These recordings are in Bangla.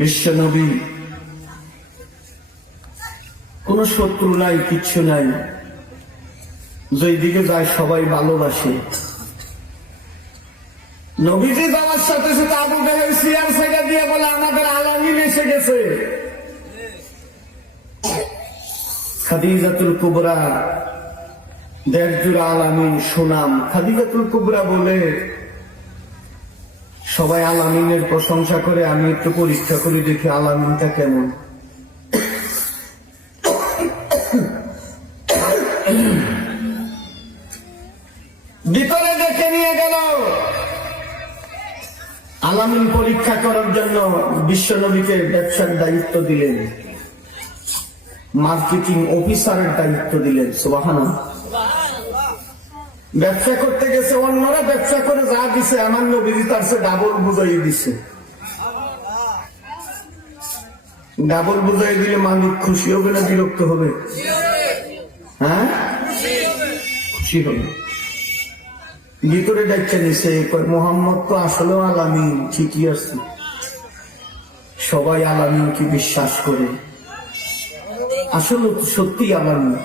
বিশ্ব নবী, কোন শত্রু নাই, কিচ্ছু নাই, যেদিকে যায় সবাই ভালোবাসে। নবীজি যাওয়ার সাথে সাথে আবু জাহেল সিয়ার ছেড়ে দিয়ে বলে আমাদের আলামিন এসে গেছে। খাদিজাতুল কুবরা, দেড়জোড়া আলামিন সুনাম। খাদিজাতুল কুবরা বলে সবাই আলামিনের প্রশংসা করে, আমি একটু পরীক্ষা করে দেখি আলামিনটা কেমন। ভিতরে দেখে নিয়ে গেল। আলামিন পরীক্ষা করার জন্য বিশ্বনবীকে ব্যবসার দায়িত্ব দিলেন, মার্কেটিং অফিসারের দায়িত্ব দিলেন। সুবহানাল্লাহ। ব্যবসা করতে গেছে, অন্যরা ব্যবসা করে যা দিছে আমার নবীজি তার চেয়ে ডাবল বুঝাই দিছে। ডাবল বুঝাই দিলে মালিক খুশি হবে না বিরক্ত হবে? হ্যাঁ, খুশি হবে। ভিতরে ডাক্তার নিছে, মোহাম্মদ তো আসলেও আলামিন, ঠিকই আছে। সবাই আলামিনকে বিশ্বাস করে, আসলে সত্যি আলামিন।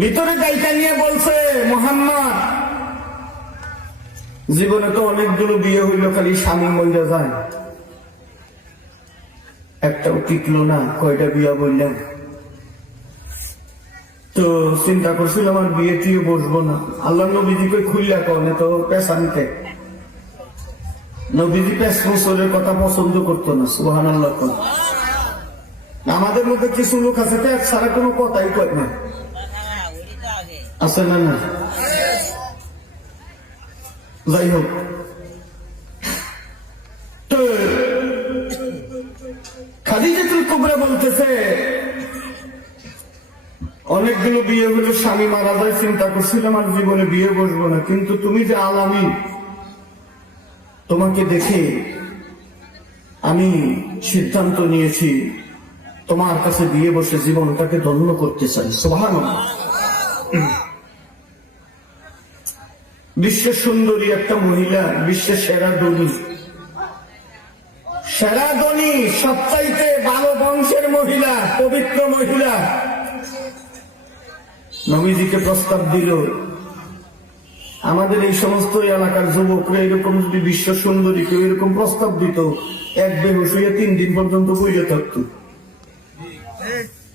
ভিতরে ডাক্তার নিয়ে বলছে, মোহাম্মদ জীবনে তো অনেকগুলো বিয়ে হইল, খালি স্বামী মইরা যায়, একটাও টিকলো না, কয়টা বিয়া বললেন। তো চিন্তা করছিলাম আমার বিয়ে টিয়ে বসবো না। আল্লাহ নবীজিকে খুললা কনে তো পেশানিতে, নবীজি পেশ মুসলের কথা পছন্দ করতো না। সুবহানাল্লাহ। আমাদের মধ্যে কিছু লোক আছে পেট ছাড়া কোনো কথাই কয় না, আছে না? না, যাই হোক। তো খাদিজাতুল কুবরা বলতেছে অনেকগুলো বিয়ে হলো, স্বামী মারা যায়, চিন্তা করছিলাম আর জীবনে বিয়ে বসবো না, কিন্তু তুমি যে আলামিন, তোমাকে দেখে আমি সিদ্ধান্ত নিয়েছি তোমার কাছে বিয়ে বসে জীবনটাকে ধন্য করতে চাই। সুবহানাল্লাহ। বিশ্বের সুন্দরী একটা মহিলা, বিশ্বের সেরা ধনী, সেরা ধনী, সবচাইতে ভালো বংশের মহিলা, পবিত্র মহিলা নবীজিকে প্রস্তাব দিল। আমাদের এই সমস্ত এলাকার যুবকরা এরকম যদি বিশ্ব সুন্দরী কেউ এরকম প্রস্তাব দিত, এক বেহুশ হইয়া 3 দিন পর্যন্ত বইয়ে থাকত।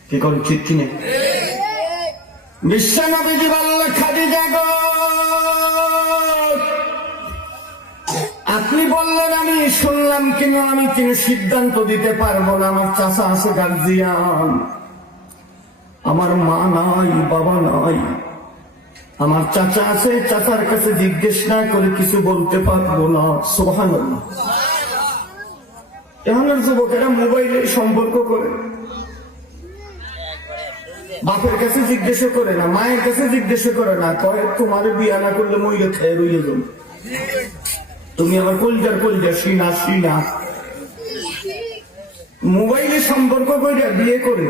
কি করেন, ঠিক কিনা? বিশ্ব নবীজি বললেন, খাদিজা গো, আপনি বললেন, আমি শুনলাম, কিন্তু আমি কিন্তু সিদ্ধান্ত দিতে পারবো না। আমার চাচা আছে গার্জিয়ান, আমার মা নাই, বাবা নাই, আমার চাচা আছে, চাচার কাছে জিজ্ঞেস না করে কিছু বলতে পারবো না। সুবহানাল্লাহ। এখানের যুবকেরা মোবাইলে সম্পর্ক করে, বাপের কাছে জিজ্ঞেস করে না, মায়ের কাছে জিজ্ঞেস করে না, কয় তোমার বিয়া না করলে মইলে খেয়ে রইলে যাবো, তুমি আমার কলজার কলজা, সিনা সিনা। মোবাইলে সম্পর্ক করে বিয়ে করে।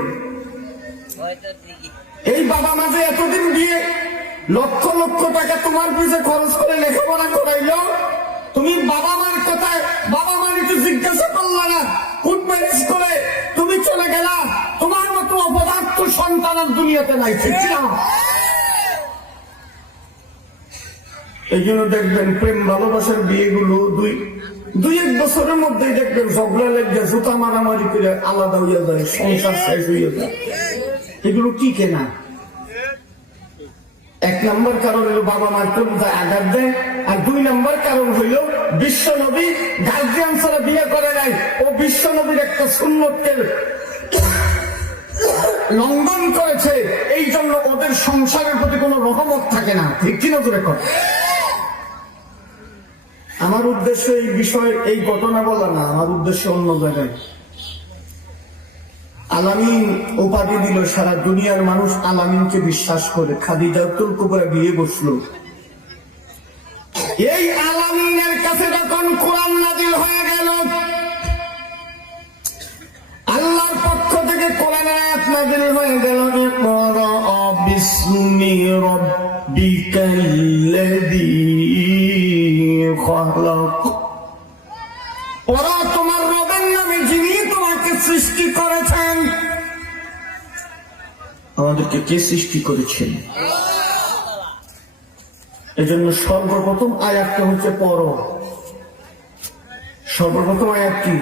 এই বাবা মাঝে এতদিন বিয়ে লক্ষ লক্ষ টাকা তোমার পিছনে খরচ করে লেখাপড়া করাইল, তুমি বাবা মার কথায়, বাবা মার একটু জিজ্ঞাসা করল না, কোন ম্যারেজ করে তুমি চলে গেলা। তোমার মতো অপদার্থ সন্তান আর দুনিয়াতে নাই, ঠিক না? এই জন্য দেখবেন প্রেম ভালোবাসার বিয়েগুলো দুই এক বছরের মধ্যেই দেখবেন ঝগড়া লেগে জুতা মারামারি করে আলাদা হইয়া যায়, সংসার শেষ হইয়া যায়। এগুলো কি কেনা? 1 নম্বর কারণ হলো বাবা মার কবিতায় আঘাত দেয়, আর 2 নম্বর কারণ হইল বিশ্ব নবী গার্জিয়ান ছাড়া বিয়ে করে নাই। ও বিশ্ব নবীর একটা সুন্নতকে লঙ্ঘন করেছে, এই জন্য ওদের সংসারের প্রতি কোনো রহমত থাকে না, ঠিক কিনা? জোরে কর। আমার উদ্দেশ্য এই বিষয়, এই ঘটনা বলা না, আমার উদ্দেশ্য অন্য জায়গায়। আলামিন উপাধি দিল, সারা দুনিয়ার মানুষ আলামিনকে বিশ্বাস করে। খাদিজাতুল কুবরা বিয়ে বসলো। এই আলামিনের কাছে যখন কোরআন নাযিল হয়ে গেল, আল্লাহর পক্ষ থেকে কোরআনের আয়াত নাযিল হয়ে গেল, ইকরা বিসমি রাব্বিকাল্লাযী খালাক। ও পড়ো তোমার রবের নামে, যিনি তোমাকে সৃষ্টি করেছেন। আমাদেরকে কে সৃষ্টি করেছেন? এজন্য সর্বপ্রথম আয়াতটা হচ্ছে পড়ো। সর্বপ্রথম আয়াত কি?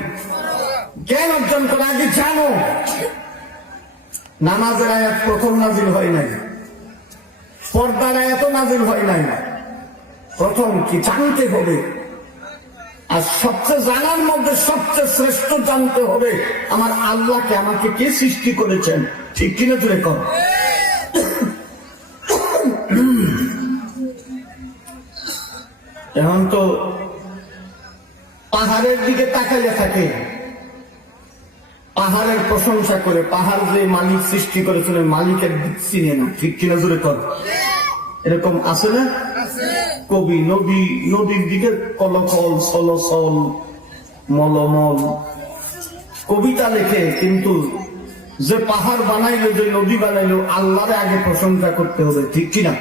জ্ঞান অর্জন করা। আগে জানো। নামাজের আয়াত প্রথম নাজিল হয় নাই, পর্দার আয়াতও নাজিল হয় নাই। প্রথম কি? জানতে হবে। আর সবচেয়ে জানার মধ্যে সবচেয়ে শ্রেষ্ঠ জানতে হবে আমার আল্লাহকে, আমাকে কে সৃষ্টি করেছেন। ঠিক কিনা তুলে কর। এখন তো পাহাড়ের দিকে তাকাইলে থাকে, পাহাড়ের প্রশংসা করে, পাহাড় যে মালিক সৃষ্টি করেছিল মালিকের দিক চিনে না। ঠিক কিনা জুড়ে কর। এরকম আছে না? কবি নদীর দিকে কলকল সলসল মলমল কবিতা লেখে, কিন্তু যে পাহাড় বানাইলো, যে নদী বানাইলো, আল্লাহরে আগে প্রশংসা করতে হবে। ঠিক কিনা?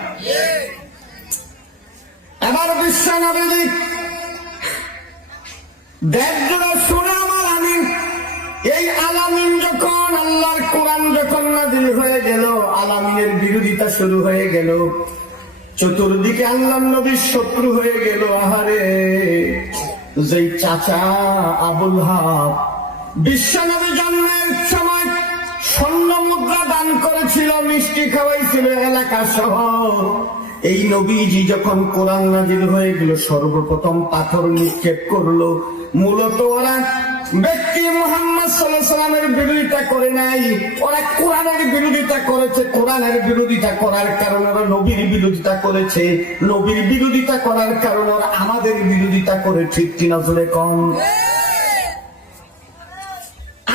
এবার বিশ্ব নবী দেড় জোড়া সোনা আমার আমিন। এই আলামিন যখন, আল্লাহর কোরআন যখন নাযিল হয়ে গেল, আলামিনের বিরোধিতা শুরু হয়ে গেল। চতুর্দিকে আল্লাহর নবীর শত্রু হয়ে গেল। আহারে, যেই চাচা আবুল হাব বিশ্ব নবী জন্মের সময় স্বর্ণ মুদ্রা দান করেছিল, মিষ্টি খাওয়াইছিল এলাকা সহ। এই নবীজি যখন কোরআন নাযিল হয়ে গেল, সর্বপ্রথম পাথর নিক্ষেপ করলো। মূলত ওরা ব্যক্তি মুহাম্মদ সাল্লাল্লাহু আলাইহি ওয়াসাল্লামের বিরোধিতা করে নাই, ওরা কোরআনের বিরোধিতা করেছে। কোরআনের বিরোধিতা করার কারণে ওরা নবীর বিরোধিতা করেছে, নবীর বিরোধিতা করার কারণে ওরা আমাদের বিরোধিতা করে। ঠিক কিনা জোরে কম।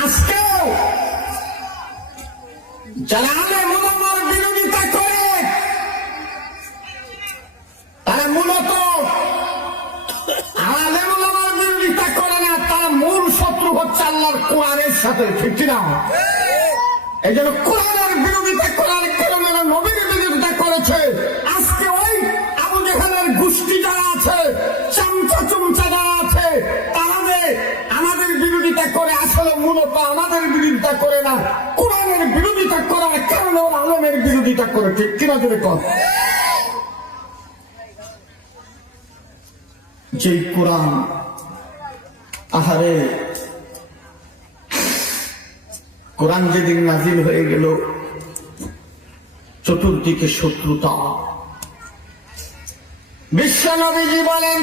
আজকেও যারা আলেম ওলামার বিরোধিতা করে, তারা মূলত আলেম ওলামার বিরোধিতা করে না, তারা মূল শত্রু হচ্ছে আল্লাহর কোরআনের সাথে। ঠিক কিনা? এই জন্য কোরআনের বিরোধিতা করার কারণে নবীর বিরোধিতা করেছে। আজকে ওই আবু জেহেলের গোষ্ঠী যারা আছে, চামচা চুমচা যারা আছে, তারা যে আমাদের বিরোধিতা করে, আসলে মূলত আমাদের বিরোধিতা করে না, কোরআনের বিরোধিতা করার কারণে ওরা আলেমের বিরোধিতা করে। ঠিক কিনা জোরে কর। যে কোরআন, আহারে, কোরআন যেদিন নাজিল হয়ে গেল, চতুর্দিকে শত্রুতা। বিশ্ব নবীজি বলেন,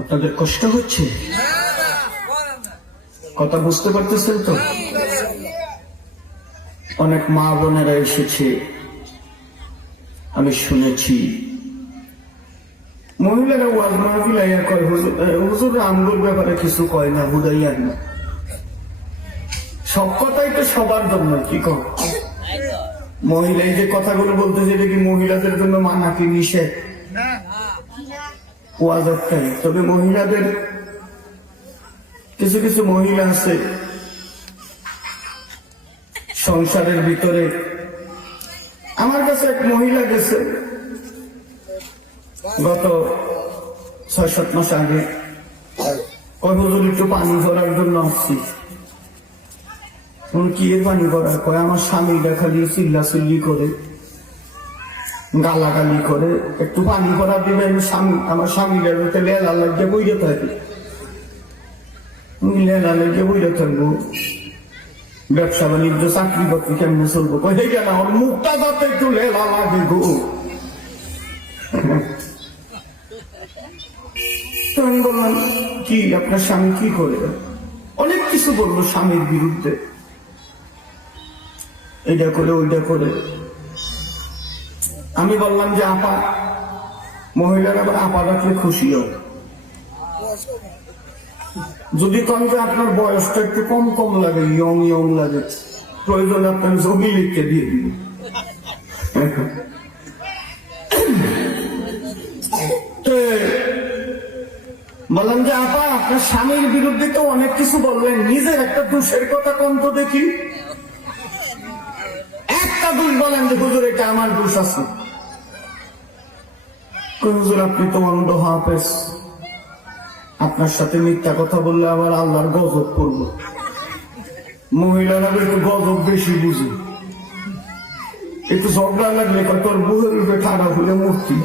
আপনাদের কষ্ট হচ্ছে? কথা বুঝতে পারতেছেন তো? অনেক মা বোনেরা এসেছে, আমি শুনেছি মহিলারা ওয়াজ মাহফিল আইয়া কয়, হুজুর আমগুর ব্যাপারে কিছু কয় না, বুঝাইয়ান না। সব কথাই তো সবার জন্য। কি কর মহিলা এই যে কথাগুলো বলতেছে, এটা কি মহিলাদের জন্য মানা কি নিষেধ? ওয়াজ একটাই। তবে মহিলাদের কিছু কিছু মহিলা আছে সংসারের ভিতরে। আমার কাছে এক মহিলা গেছে গত ৬-৭ মাস আগে, কয় হুজুর একটু পানি ভরার জন্য আসছি। কি এর পানি ভরা? কয় আমার স্বামীরা খালি চিল্লাচিল্লি করে, গালাগালি করে, একটু পানি ভরা দিবেন। আমার স্বামীরা লেলা লাগিয়ে বইরে থাকে, লেলা লাগিয়ে বইরে থাকবো, ব্যবসা বাণিজ্য চাকরি বাকরি কেমনে চলবো? কই কেন আমার মুখটা যাতে একটু লেলা লাগে গো। তো আমি বললাম, কি আপনার স্বামী কি করে? অনেক কিছু বললো স্বামীর বিরুদ্ধে, এটা করে ওইটা করে। আমি বললাম যে আপা, মহিলারা আবার আপা রাখলে খুশি হোক। যদি কন যে আপনার বয়সটা একটু কম কম লাগে, ইয়ং ইয়ং লাগে, প্রয়োজনে আপনার জমি লিখতে দিয়ে দিব। বললাম যে আপা, আপনার স্বামীর বিরুদ্ধে তো অনেক কিছু বললেন, নিজের একটা দোষের কথা কম তো দেখি। একটা দোষ বলেন যে হুজুর এটা আমার দোষ আছে। হুজুর আপনি তো অন্ধ, হাফেজ, আপনার সাথে মিথ্যা কথা বললে আবার আল্লাহর গজব করব। মহিলারা একটু গজব বেশি বুঝে, একটু ঝগড়া লাগলে তোর বুহের উপরে ঠাড়া হলে মূর্তি।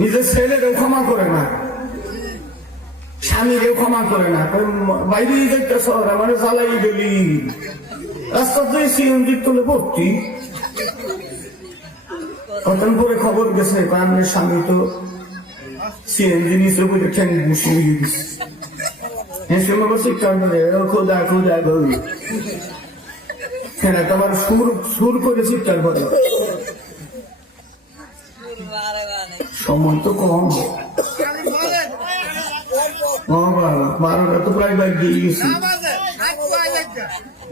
নিজের ছেলেরেও ক্ষমা করে না, স্বামীরেও ক্ষমা করে না, বাইরে যাইতে শহর আমার জ্বালাই গেলি, রাস্তা দিয়ে সিএনজি তুলে ভর্তি। কতক্ষণ পরে খবর গেছে আপনার স্বামী তো সিএনজি নিচে বলে ঠ্যাং বসিয়ে গেছে। হেসে মনে চিৎকার করে খোদা খোদা গো, হ্যাঁ তোমার সুর করে চিৎকার করে। সময় তো কম, 12টা তো প্রায় বাইক দিয়ে গেছি।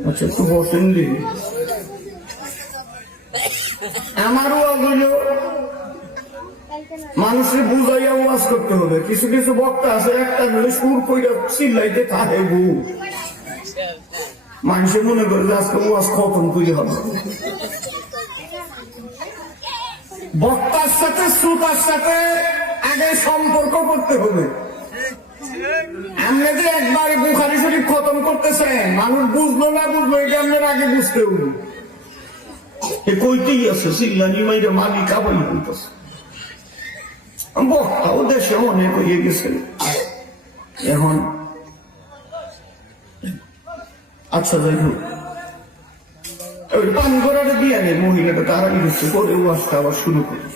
আচ্ছা একটু বসেন দিন। আমারও ওগুলো মানুষের বুঝাইয়া ওয়াজ করতে হবে। কিছু কিছু বক্তা আছে একটা মিলে সুর কইরা চিল্লাইতে থাকে গু, মানুষে মনে করে যে আজকে ওয়াজ খতম করে হবে। বক্তার সাথে শ্রোতার সাথে আগে সম্পর্ক করতে হবে। আপনি যে একবার বুখারী শরীফ খতম করতেছেন, মানুষ বুঝলো না বুঝলো এটা আপনার আগে বুঝতে হবে। কইতেই আছে চিল্লানি মাইরে মালিক আবাই হইতেছে। বক্তাও দেশে অনেক হয়ে গেছে এখন। আচ্ছা যাই হোক, পানি করাটা দিয়ে নেই, মহিলাটা তারাই দিচ্ছে পরে ওয়াজটা আবার শুরু করি।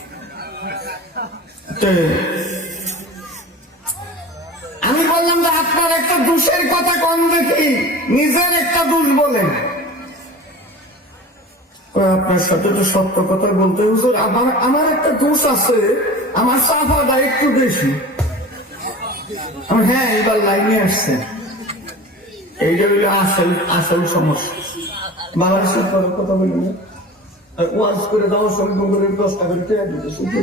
আমি বললাম যে আপনার একটা দোষের কথা কম দেখি, নিজের একটা দোষ বলেন। আপনার সাথে তো সত্য কথা বলতে হুজুর আমার একটা দোষ আছে, আমার সাফাটা একটু বেশি। হ্যাঁ এবার লাইনে আসছে, এইটা হইলে আসল আসল সমস্যা। বাংলাদেশের কথা বলি না, ওয়াজ করে দেওয়ার সঙ্গে করে 10 টাকা করে দিতে শুধু।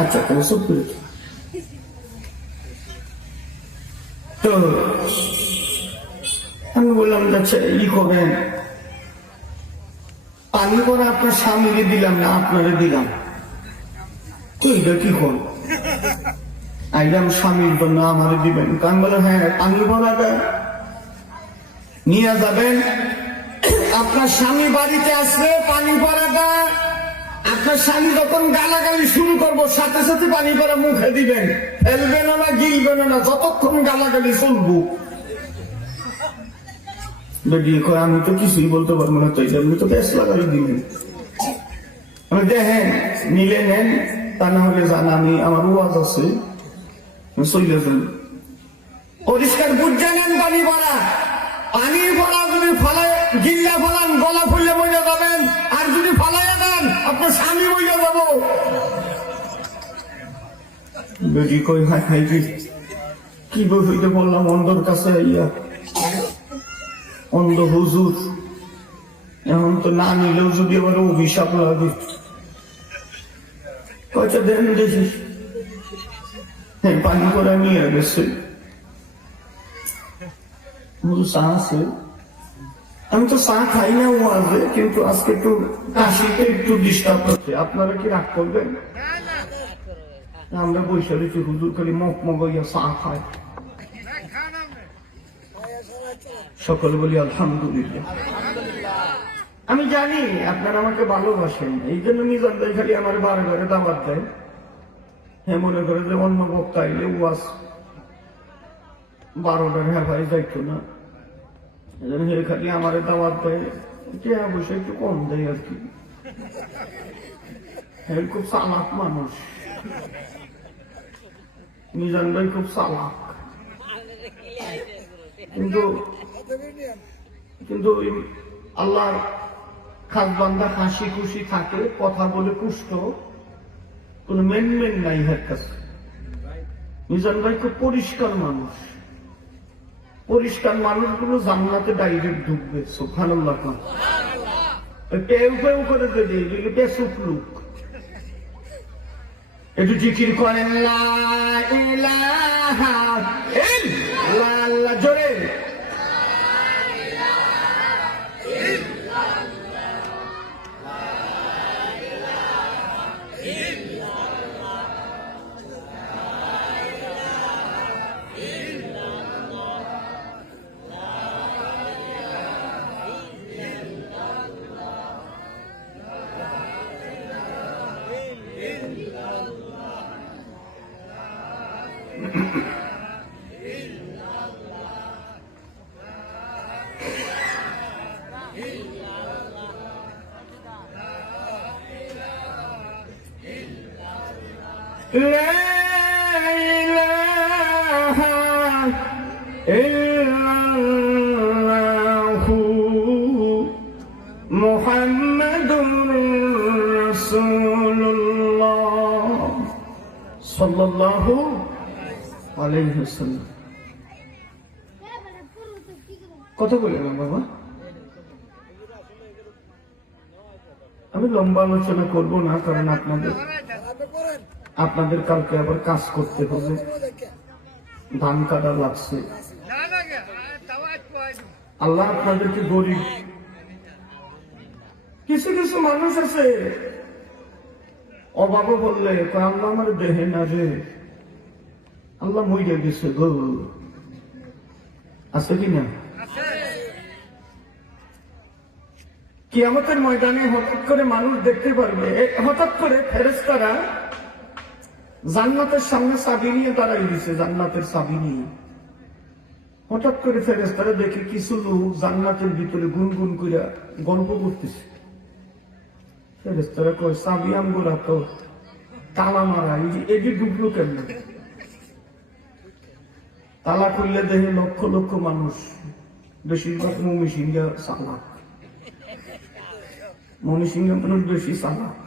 আচ্ছা তাহলে সব করে তো আমি বললাম যাচ্ছে ই করেন, পানি করে আপনার স্বামীকে দিলাম না আপনারে দিলাম, এইটা কি কর আইলাম স্বামীর জন্য আমারে দিবেন। কারণ বলে হ্যাঁ পানি ভরাটা নিয়ে যাবেন, আপনার স্বামী বাড়িতে আসবে, পানি ভরাটা আপনার স্বামী যখন গালাগালি শুরু করবো সাথে সাথে পানি ভরা মুখে দিবেন, ফেলবেন না গিলবেন না, যতক্ষণ গালাগালি শুনবো। আমি তো কিছুই বলতে পারবো না, তাই আপনি তো গ্যাস লাগাই দিলেন। দেখেন নিলে নেন, তা না হলে জান আমি আমার ওয়াজ আছে চলে যান। পরিষ্কার বুঝে নেন পানি ভরা, পানি ভরা যদি ফালায় গিল্লা ফলান গলা ফুললে বইলে যাবেন, আর যদি ফালাইয়া দেন আপনার স্বামী বইলে যাব। বেটি কই হাই খাই কি বই হইতে বললাম অন্ধর কাছে আইয়া, অন্ধ হুজুর এখন তো না নিলেও যদি আবার অভিশাপ লাগে। কয়টা দেন দেখি, হ্যাঁ পানি করে নিয়ে গেছে, চা আছে। আমি তো চা খাই না ওয়াজে, কিন্তু আজকে একটু কাশিতে একটু ডিস্টার্ব হচ্ছে, আপনারা কি রাগ করবেন? আমরা বৈশা রয়েছি, হুজুর খালি মগ মগইয়া চা খায়। সকলে বলি আলহামদুলিল্লাহ। আমি জানি আপনারা আমাকে ভালোবাসেন, এই জন্য মিজান ভাই খালি আমার বারে বারে দাবাত দেয়। হ্যাঁ মনে করে যে অন্য বক্তা আইলে ওয়াজ 12টার হ্যাঁ ভাই যাইতো না, এজন্য হে খালি আমার দাবাত দেয়, বসে একটু কম দেয় আর কি। হ্যাঁ খুব চালাক মানুষ, মিজান ভাই খুব চালাক, কিন্তু কিন্তু আল্লাহর খাস বান্দা হাসি খুশি থাকে, কথা বলে কুষ্ট, কোন মেন নাই হার কাছে। মিজান ভাই খুব পরিষ্কার মানুষ, পরিষ্কার মানুষগুলো জান্নাতে ডাইরেক্ট ঢুকবে। সুবহানাল্লাহ। টেউ টেউ করে দেবে, বেসুক লোক একটু জিকির করেন লা ইলাহা ইল্লাল্লাহ, জোরে لا إله إلا الله محمد رسول الله صلى الله عليه وسلم কথা বললাম বাবা, আমি লম্বা আলোচনা করব না, কারণ আপনাদের কালকে আবার কাজ করতে হবে, ধান কাটা লাগছে। আল্লাহ আপনাদেরকে গরিব, কিছু কিছু মানুষ আছে অভাব বললে আল্লাহ আমার দেহে না রে, আল্লাহ মইয়া গেছে গো, আছে কিনা? কিয়ামতের ময়দানে হঠাৎ করে মানুষ দেখতে পারবে, হঠাৎ করে ফেরেশতারা জান্নাতের সামনে চাবি নিয়ে দাঁড়াই দিছে, জান্নাতের চাবি নিয়ে। হঠাৎ করে ফেরেশতারা দেখে কিছু লোক জান্নাতের ভিতরে গুনগুন করে গল্প করতেছে। ফেরেশতারা কয় চাবি আমগুলা তো তালা মারা, এটি ডুবলো কেমন? তালা খুললে দেখে লক্ষ লক্ষ মানুষ, বেশিরভাগ মমিসিংহা চালাক, মমিসিংহা মানুষ বেশি চালাক।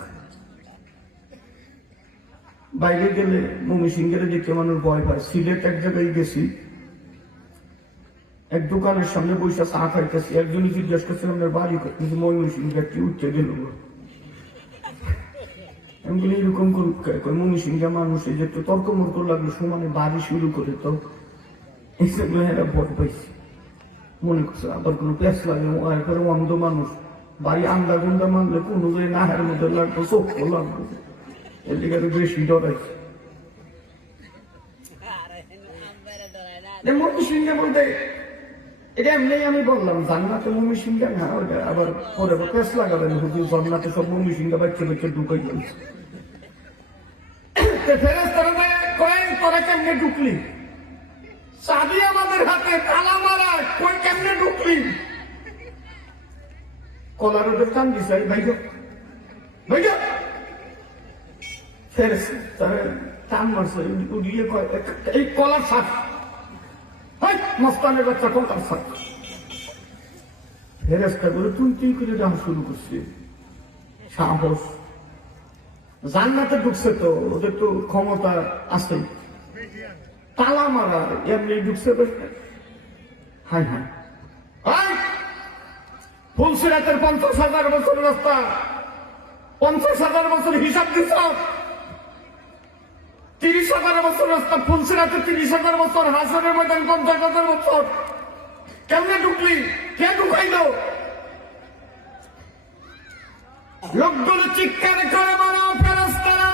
বাইরে গেলে মমিসিংহের দেখে মানুষ ভয় পায়। সিলেট এক জায়গায় গেছি, এক দোকানের সামনে বসে চা খাইতেছি, একজনই জিজ্ঞেস করছে আপনার বাড়ি কিন্তু ময়মনসিংহ কি উঠতে গেল, আমি বলি এরকম ময়মনসিংহা মানুষ এই যে তর্ক মর্ক লাগলো সমানে বাড়ি শুরু করে, তো এইসবগুলো এরা ভয় পাইছে, মনে করছে আবার কোনো প্যাস লাগে, এরপরে অন্ধ মানুষ বাড়ি আন্দা গুন্ডা মানলে কোন নাহের মধ্যে লাগবে, চোখ লাগবে, এর দিকে আরো বেশি ডরাইছে। ময়মনসিংহে বলতে এটা এমনি আমি বললাম জান্নাতে ময়মনসিংহা না, ওটা আবার পরে প্যাস লাগাবেন হুজুর, জান্নাতে সব ময়মনসিংহা বাচ্চা বাচ্চা ঢুকাই গেছে। ফেরেশতারা কয় তোরা কেমনে ঢুকলি? চাবি আমাদের হাতে, তালা মারা, কই কেমনে ঢুকলি? কলার ওদের টান দিছে, ভাইগো ভাইগো, ফেরেশতারা টান মারছে, উড়িয়ে কয় এই কলার সাপ, মস্তানের বাচ্চা কলার সাপ। ফেরেশতা গুলো তুই তুই করে যাওয়া শুরু করছে, সাহস। জান্নাতে ঢুকছে তো ওদের তো ক্ষমতা আছে, তালা মারা এমনি ঢুকছে। হাই হাই ফুলসিরাতের 50,000 বছর রাস্তা, 50,000 বছর হিসাব দিছ, 30,000 বছর রাস্তা, ফুলসিরাতে 30,000 বছর, হাসরের ময়দান 50,000 বছর, কেমনে ঢুকলি? কে ঢুকাইল? লোকগুলো চিৎকার করে বলো ফেরেশতারা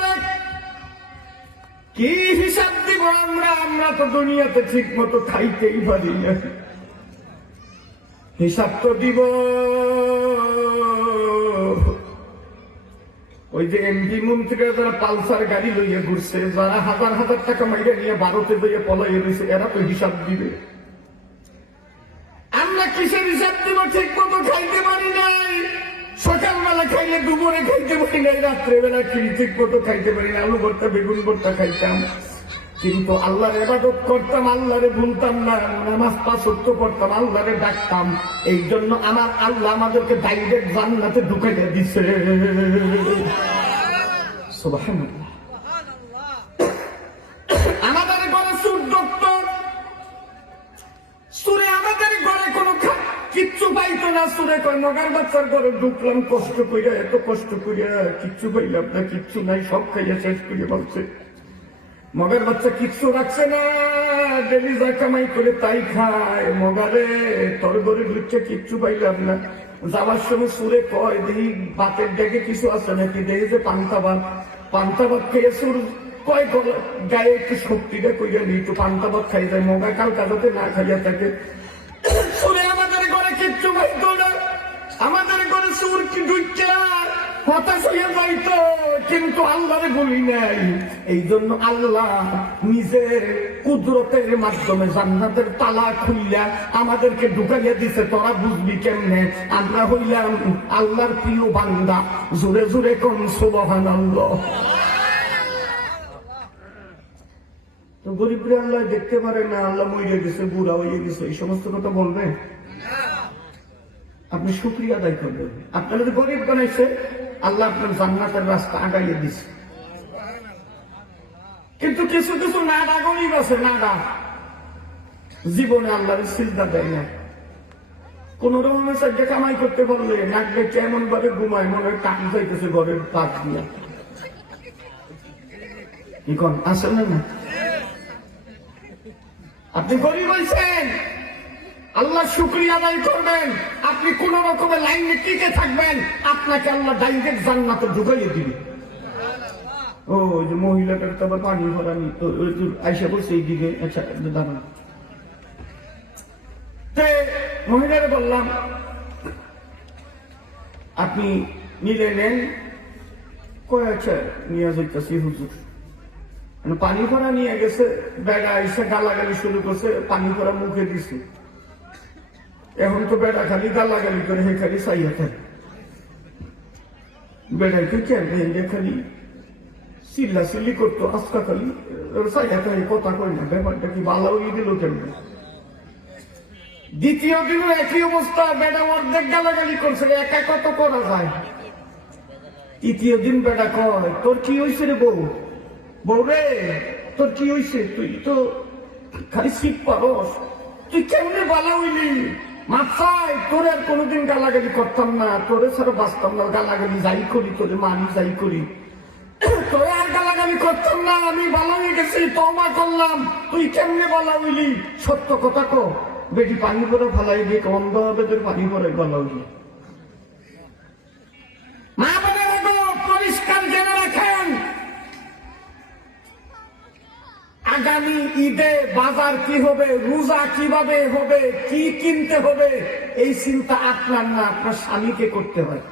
কি হিসাব দিব আমরা? আমরা তো দুনিয়াতে ঠিক মতো খাইতেই পারি না, হিসাব তো দিব। ওই যে এমপি মন্ত্রীরা যারা পালসার গাড়ি লইয়া ঘুরছে, যারা হাজার হাজার টাকা মাইরে নিয়ে ভারতে লইয়া পলাইয়া রয়েছে, এরা তো হিসাব দিবে। আমরা কিসের হিসাব দিব? ঠিক মতো খাইতে পারি নাই, সকালবেলা খাইলে দুপুরে খাইতে পারি নাই, রাত্রেবেলা ঠিক মতো খাইতে পারি না, আলু ভর্তা বেগুন ভর্তা খাইতাম, কিন্তু আল্লাহর ইবাদত করতাম, আল্লাহরে ভুলতাম না, নামাজ 5 ওয়াক্ত পড়তাম, আল্লাহরে ডাকতাম। এই জন্য আমার আল্লাহ আমাদেরকে ডাইরেক্ট জান্নাতে ঢুকাইয়া দিছে। সুবহানাল্লাহ। আমাদের ঘরে সুর ডক্টর, সুরে আমাদের ঘরে কোনো কিচ্ছু পাইতো না। সুরে কয় মগার বাচ্চার ঘরে ঢুকলাম কষ্ট কইরা, এত কষ্ট কইরা কিচ্ছু পাইলাম না, কিচ্ছু নাই, সব খাইয়া শেষ করে বলছে। মগার বাচ্চা কিচ্ছু রাখছে না, ডেলি যা কামাই করে তাই খায়। মগারে তোর ঘরে ঢুকছে কিচ্ছু পাইলাম না। যাওয়ার সময় সুরে কয় দেখি বাতের ডেকে কিছু আছে নাকি, দেখি যে পান্তা ভাত খেয়ে সুর কয় গায়ে একটু শক্তিটা কইরা নি, একটু পান্তা ভাত খাই যায়। মগা কাল কাজাতে না খাইয়া থাকে। সুরে আমাদের ঘরে কিচ্ছু পাইতো না, আমাদের ঘরে সুর কি ঢুকছে হতাশ হয়ে যাইতো, কিন্তু আল্লাহরে বলি নাই। এই জন্য আল্লাহ নিজের কুদরতের মাধ্যমে জান্নাতের তালা খুললা আমাদেরকে ঢুকাইয়া দিছে। তোরা বুঝবি কেমনে? আমরা হইলাম আল্লাহর প্রিয় বান্দা। জোরে জোরে কোন সুবহানাল্লাহ। তো গরিবরা আল্লাহ দেখতে পারে না, আল্লাহ মরে গেছে, বুড়া হয়ে গেছে, এই সমস্ত কথা বলবেন? আপনি শুকরিয়া আদায় করবেন। আপনারা যে গরিব বানাইছে, আল্লাহ আপনার জান্নাতের রাস্তা আগাইয়ে দিছে। কিন্তু কিছু কিছু নাডা গরিব আছে, নাডা জীবনে আল্লাহর সিজদা দেয় না। কোন রকমের সাহায্যে কামাই করতে পারলে নাক বেঁচে এমন ভাবে ঘুমায়, মনে হয় টাকা যাইতেছে ঘরের পাক দিয়া। এখন আসলে না, আপনি গরিব হয়েছেন, আল্লাহ শুকরিয়া আদায় করবেন। আপনি কোন রকমের লাইনে টিকে থাকবেন, আপনাকে আল্লাহ ডাইরেক্ট জান্নাতে ঢুকাইয়ে দিবে। ও ওই যে মহিলাটার তো আবার পানি ভরানি, তো আইসা বলছে এইদিকে, আচ্ছা দাঁড়ান। মহিলারে বললাম আপনি নিলে নেন, কয় আচ্ছা নিয়ে যাইতেছি হুজুর। পানি ভরা নিয়ে গেছে, বেড়া এসে গালাগালি শুরু করছে, পানি ভরা মুখে দিছে। এখন তো বেড়া খালি গালাগালি করে, হে খালি চাইয়া থাকে। বেড়াইকে কেন খালি চিল্লা চিল্লি করতো, আজকা খালি চাইয়া থাকে, কথা কয় না। ব্যাপারটা কি ভালো হয়ে দিল কেন? দ্বিতীয় দিনও একই অবস্থা, বেড়া অর্ধেক গালাগালি করছে, একা কত করা যায়। তৃতীয় দিন বেড়া কয়, তোর কি হয়েছে রে বউ? বউ রে তোর কি হয়েছে? তুই তো খালি শীত পারস, তুই কেমনে বালা হইলি? মাথায় তোর আর কোনোদিন গালাগালি করতাম না, তোরে ছাড়া বাঁচতাম না, গালাগালি যাই করি, তোরে মানি যাই করি, তোরে আর গালাগালি করতাম না, আমি বালা হয়ে গেছি, তওবা করলাম, তুই কেমনে বালা হইলি? সত্য কথা কো। বেটি পানি পরে ফালাই দিয়ে অন্ধ হবে, তোর পানি পরে বালা হইলি। মা বোনের পরিষ্কার জেনে রাখেন, আগামী ঈদে বাজার কি হবে, রোজা কিভাবে হবে, কি কিনতে হবে, এই চিন্তা আপনার না, আপনার স্বামীকে করতে হয়।